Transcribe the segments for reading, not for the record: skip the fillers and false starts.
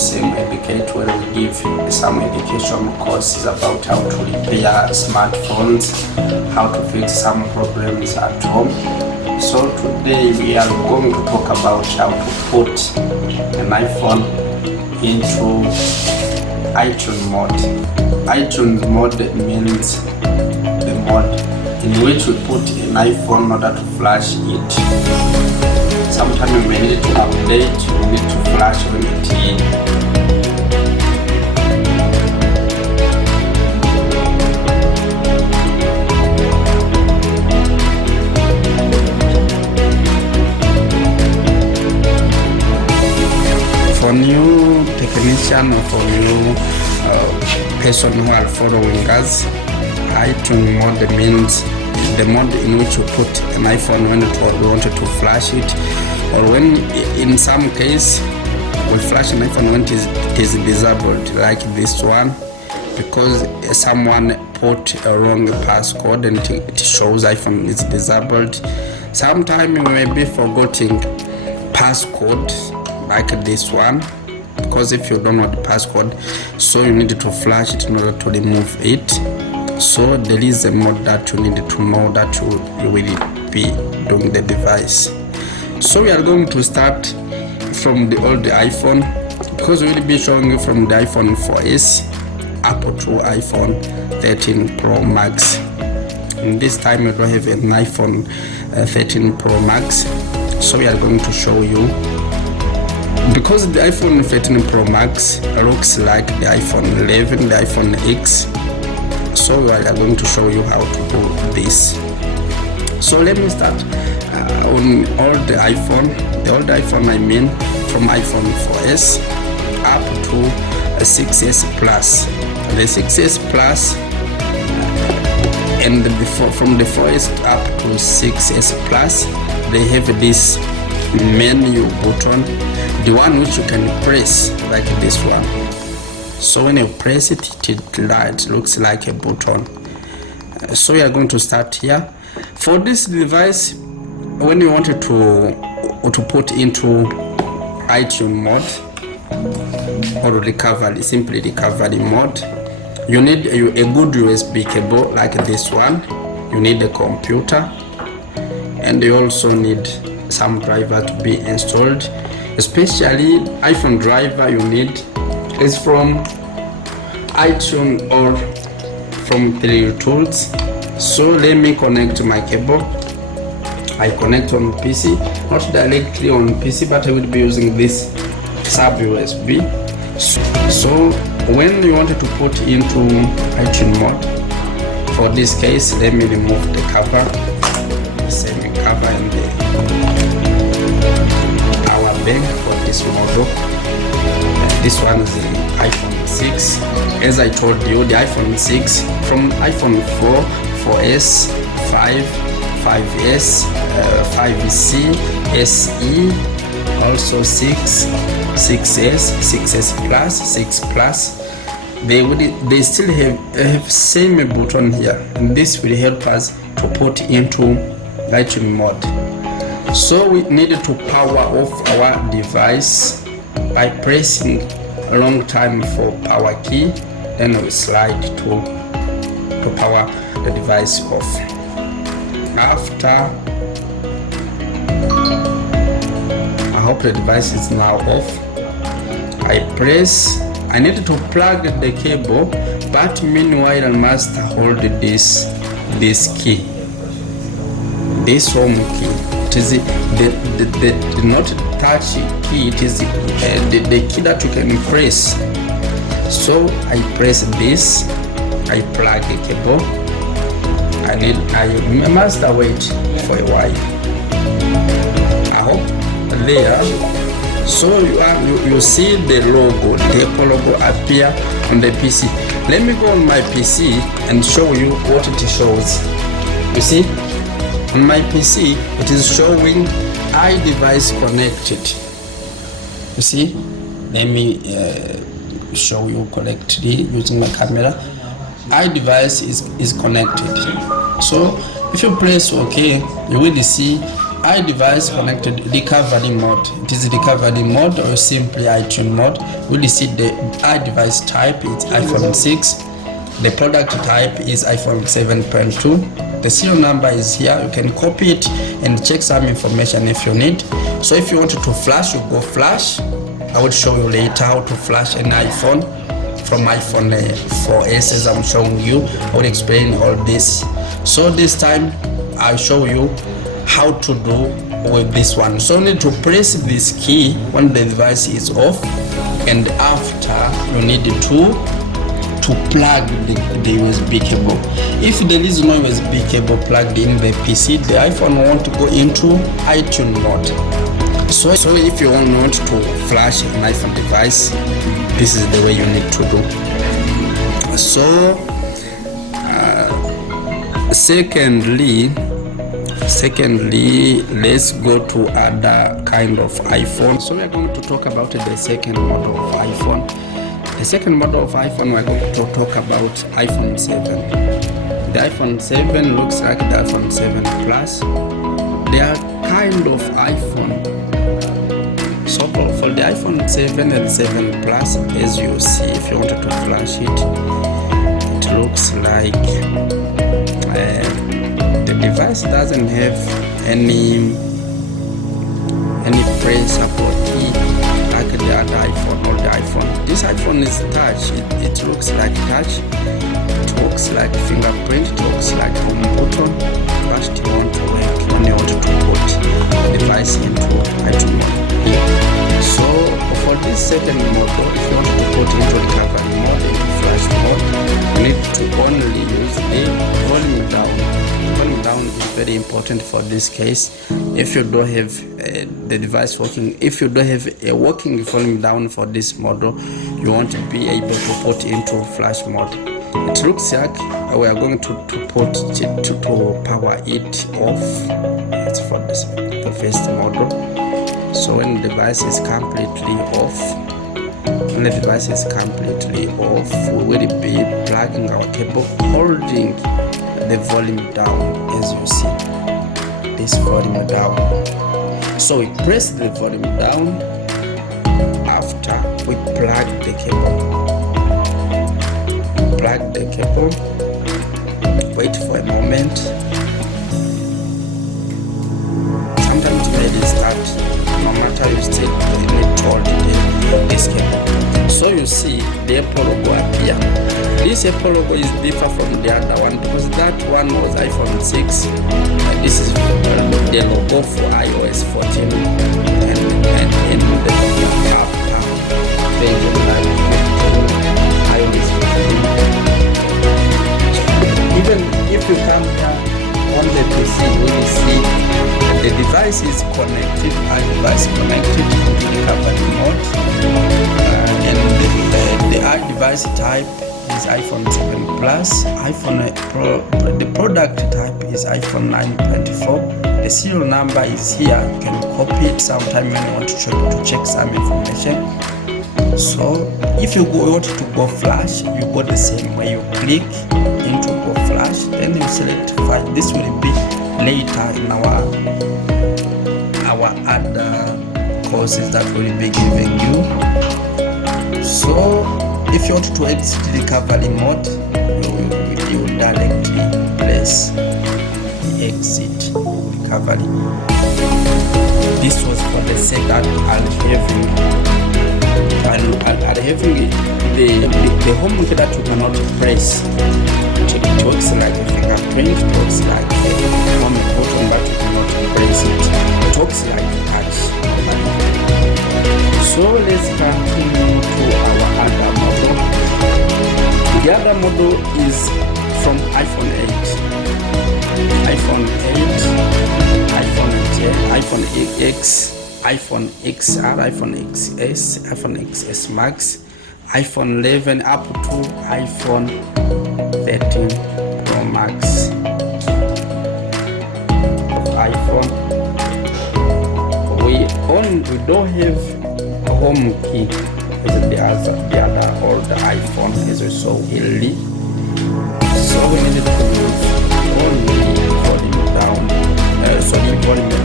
same educate where we give some education courses about how to repair smartphones, how to fix some problems at home. So today we are going to talk about how to put an iPhone into iTunes mode. iTunes mode means the mode in which we put an iPhone in order to flash it. Sometimes we may need to update, we need to flash when it is. For new technician or for new person who are following us, iTunes mode means the mode in which you put an iPhone when we wanted to flash it, or when in some case we flash an iPhone when it is disabled, like this one, because someone put a wrong passcode and it shows iPhone is disabled. Sometimes you may be forgetting passcode, like this one, because if you don't know the passcode, so you need to flash it in order to remove it. So there is a mode that you need to know that you will be doing the device. So we are going to start from the old iPhone, because we will be showing you from the iPhone 4S up to iPhone 13 Pro Max. And this time we don't have an iPhone 13 Pro Max, so we are going to show you, because the iPhone 13 Pro Max looks like the iPhone 11, the iPhone X. So we are going to show you how to do this. So let me start on all the old iPhone I mean, from iPhone 4S up to a 6S Plus. The 6S Plus and from the 4S up to 6S Plus, they have this menu button, the one which you can press like this one. So when you press it, it looks like a button. So we are going to start here. For this device, when you wanted to put into iTunes mode or recovery, simply recovery mode, you need a good USB cable like this one. You need a computer, and you also need some driver to be installed. Especially iPhone driver you need is from iTunes or from 3 tools. So let me connect my cable. I connect on PC, not directly on PC, but I will be using this sub USB. So when you wanted to put into iTunes mode, for this case, let me remove the cover, same cover, and the power bank for this model. This one is the iPhone 6. As I told you, the iPhone 6 from iPhone 4, 4S, 5, 5S, 5C, SE, also 6, 6S, 6S Plus, 6 Plus. They still have same button here, and this will help us to put into iTunes mode. So we needed to power off our device by pressing a long time for power key, then we slide to power the device off. After, I hope the device is now off, I need to plug the cable, but meanwhile I must hold this key, this home key. It is the not touch key, it is the key that you can press. So I press this, I plug the cable. I must wait for a while. I hope there. So you see the logo, the Apple logo appear on the PC. Let me go on my PC and show you what it shows. You see, on my PC it is showing iDevice connected. You see, let me show you correctly using my camera. iDevice is connected. So if you press OK, you will see iDevice connected recovery mode. It is recovery mode or simply iTunes mode. We'll see the iDevice type is iPhone 6. The product type is iPhone 7.2. The serial number is here. You can copy it and check some information if you need. So if you wanted to flash, you go flash. I will show you later how to flash an iPhone from iPhone 4S as I'm showing you. I will explain all this. So this time I'll show you how to do with this one. So you need to press this key when the device is off, and after you need to plug the USB cable. If there is no USB cable plugged in the PC, the iPhone won't go into iTunes mode. So if you want to flash an iPhone device, this is the way you need to do. So secondly, let's go to other kind of iPhone. So we are going to talk about the second model of iPhone. The second model of iPhone, we're going to talk about iPhone 7. The iPhone 7 looks like the iPhone 7 Plus. They are kind of iPhone. So for the iPhone 7 and 7 Plus, as you see, if you wanted to flash it, it looks like the device doesn't have any press support key like the other iPhone or the iPhone. This iPhone is touch. It looks like touch. It looks like fingerprint. It looks like home button. But it won't work when you want to put the device into iTunes mode. So for this second model, if you want to put into recovery mode, into flash mode, you need to only use the volume down. Volume down is very important for this case. If you don't have the device working, if you don't have a working volume down for this model, you won't be able to put into flash mode. It looks like we are going to put it to power it off. It's for this the first model. So when the device is completely off, we will be plugging our cable, holding the volume down. As you see, this volume down. So we press the volume down. After we plug the cable, wait for a moment. Sometimes it may start. No matter you still need to hold this cable. So you see the Apple logo appear. This Apple logo is different from the other one because that one was iPhone 6. This is the logo for iOS 14 and the page like 15, iOS 15. Even if you come here on the PC, you will see the device is connected, iDevice connected to the recovery mode, and the iDevice type is iPhone 7 Plus. The product type is iPhone 9.4. The serial number is here. You can copy it sometime when you want to check some information. So if you want to go flash, you go the same way. You click into go flash, then you select file. This will be later in our other courses that will be giving you. So if you want to exit recovery mode, you directly press exit recovery. This was for the sake that having the home key that you cannot press. It works like a fingerprint, it works like a home button, but you cannot press it. It works like a touch. So let's continue to our other model. The other model is from iPhone 8. iPhone 8, iPhone 10, iPhone X, iPhone XR, iPhone XS, iPhone XS Max, iPhone 11 up to iPhone 13 Pro Max of iPhone. We don't have a home key as the other older iPhone as we saw early. So we needed to use only volume down, volume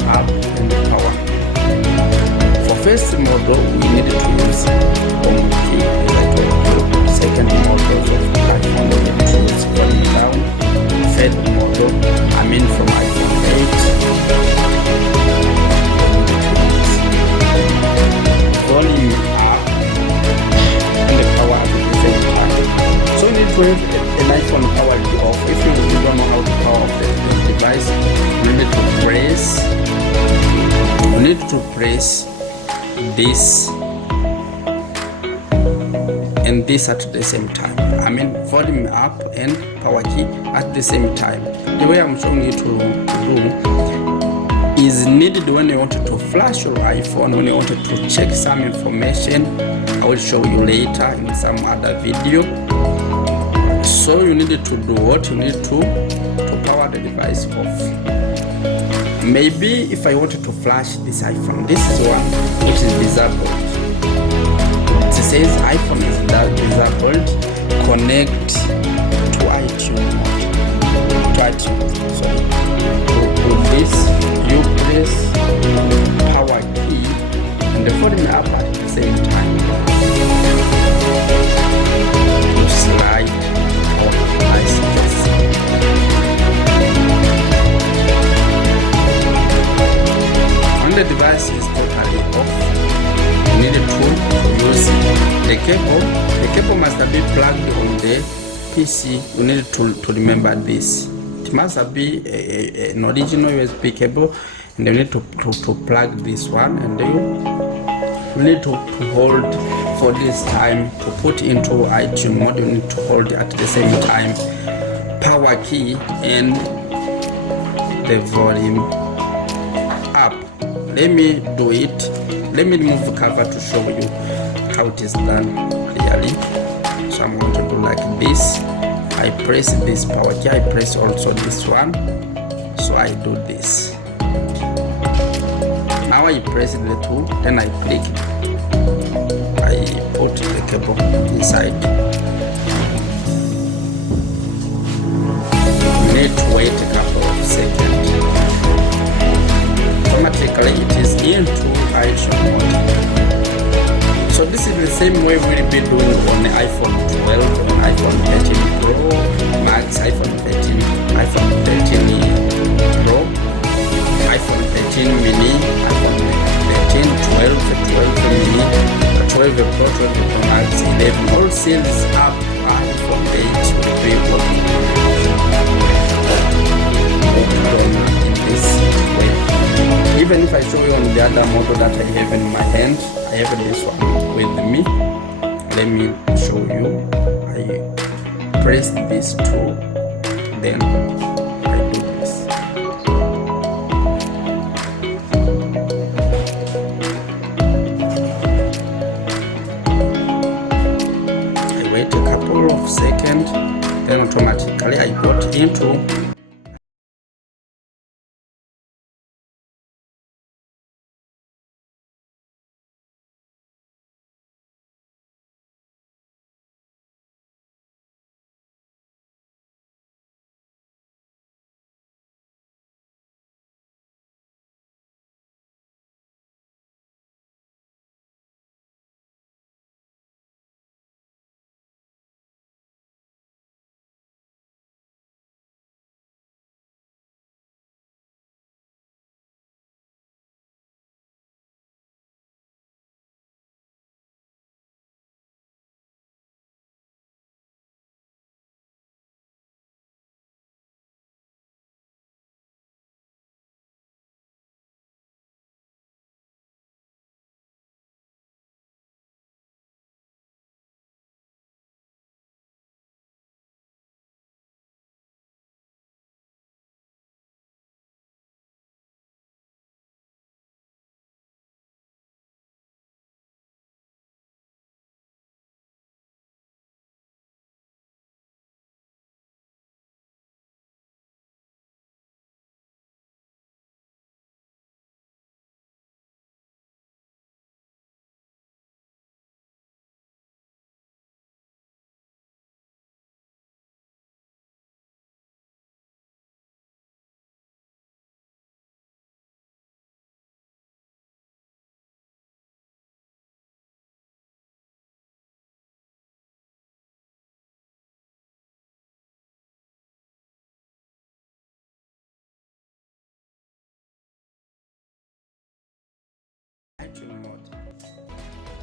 up and power. For first model, we need to use home key as I told you. Second model of iPhone, we need to use volume down. Third model, from iPhone 8, volume up and the power at the same time. So we need to have an iPhone powered off. If you don't know how to power off the device, we need to press this and this at the same time. Volume up and power key at the same time. The way I'm showing you to do is needed when you wanted to flash your iPhone, when you wanted to check some information. I will show you later in some other video. So you need to do what? You need to power the device off. Maybe if I wanted to flash this iPhone, this is one which is disabled. It says iPhone is disabled. Connect to iTunes. So to this, you press power key and the volume up at the same time. To slide on nice. When the device is totally off, you need to use the cable. The cable must be plugged on the PC. You need to remember this. It must be an original USB cable, and you need to plug this one, and you need to hold for this time to put into iTunes mode. You need to hold at the same time power key and the volume up. Let me do it. Let me remove the cover to show you how it is done clearly. So I'm going to do like this. I press this power key. I press also this one. So I do this. Now I press the two. Then I click. I put the cable inside. You need to wait a couple of seconds. Automatically it is into iPhone mode. So this is the same way we'll be doing on the iPhone 12, on iPhone 13 Pro Max, iPhone 13, iPhone 13 Pro, iPhone 13 Mini, iPhone 13, 12, 12 Mini, 12 Pro, 12 Pro Max, 11. All series up iPhone 8 will be in this way. Even if I show you on the other model that I have in my hand, I have this one with me. Let me show you. I press this two, then I do this. I wait a couple of seconds, then automatically I got into iTunes mode.